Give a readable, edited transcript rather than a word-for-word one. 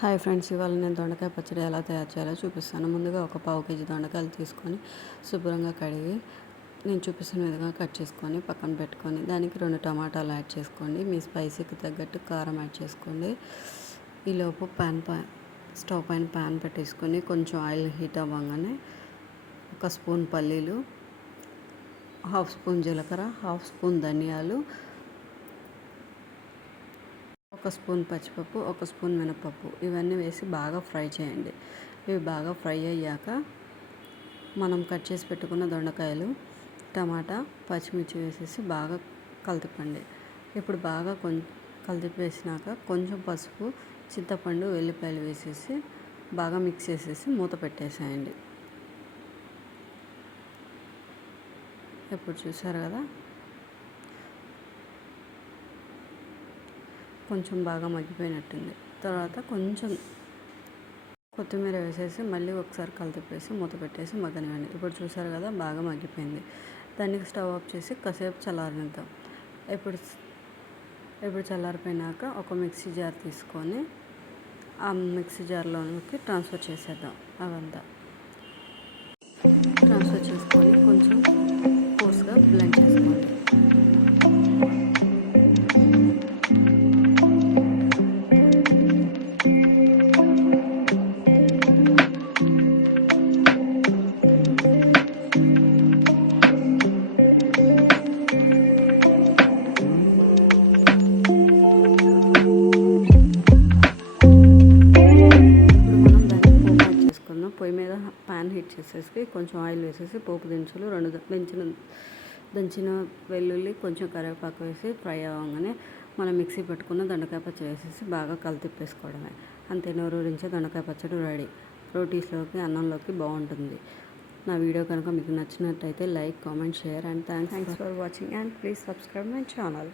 Hi friends, ఇవాళ నేను దొండకాయ పచ్చడి ఎలా తయారు చేయాలో చూపిస్తాను. ముందుగా ఒక పావు కేజీ దొండకాయలు తీసుకొని శుభ్రంగా కడిగి నేను చూపిస్తున్న విధంగా కట్ చేసుకొని పక్కన పెట్టుకొని దానికి 2 టమాటాలు యాడ్ చేసుకోండి. మీ స్పైసీకి తగ్గట్టు కారం యాడ్ చేసుకోండి. ఈలోపు స్టవ్ పైన ప్యాన్ పెట్టేసుకొని కొంచెం ఆయిల్ హీట్ అవ్వగానే 1 స్పూన్ పల్లీలు, 1/2 స్పూన్ జీలకర్ర, 1/2 స్పూన్ ధనియాలు, 1 స్పూన్ పచ్చిపప్పు, 1 స్పూన్ మినపప్పు ఇవన్నీ వేసి బాగా ఫ్రై చేయండి. ఇవి బాగా ఫ్రై అయ్యాక మనం కట్ చేసి పెట్టుకున్న దొండకాయలు, టమాటా, పచ్చిమిర్చి వేసేసి బాగా కలుపుకోండి. ఇప్పుడు బాగా కలిపేసినాక కొంచెం పసుపు, చింతపండు, వెల్లిపాయలు వేసేసి బాగా మిక్స్ చేసేసి మూత పెట్టేసేయండి. ఇప్పుడు చూసారు కదా, కొంచెం బాగా మగ్గిపోయినట్టుంది. తర్వాత కొంచెం కొత్తిమీర వేసేసి మళ్ళీ ఒకసారి కలిపేసి మూత పెట్టేసి మగ్గనివ్వండి. ఇప్పుడు చూసారు కదా, బాగా మగ్గిపోయింది. దానికి స్టవ్ ఆఫ్ చేసి కాసేపు చల్లారనిద్దాం. ఇప్పుడు చల్లారిపోయినాక ఒక మిక్సీ జార్ తీసుకొని ఆ మిక్సీ జార్లోకి ట్రాన్స్ఫర్ చేసేద్దాం. అవంతా ట్రాన్స్ఫర్ చేసుకొని కొంచెం కోర్స్గా బ్లెండ్ చేసుకోండి. పొయ్యి మీద ప్యాన్ హీట్ చేసేసి కొంచెం ఆయిల్ వేసేసి పోపు దినుసులు, 2 దంచిన వెల్లుల్లి, కొంచెం కరివేపాకు వేసి ఫ్రై అవ్వగానే మనం మిక్సీ పెట్టుకున్న దొండకాయ పచ్చడి వేసేసి బాగా కలిపేసుకోవడమే. అంతే, నోరూరించే దొండకాయ పచ్చడి రెడీ. రోటీస్లోకి, అన్నంలోకి బాగుంటుంది. నా వీడియో కనుక మీకు నచ్చినట్టయితే like, comment, share and thanks for watching and please subscribe my channel.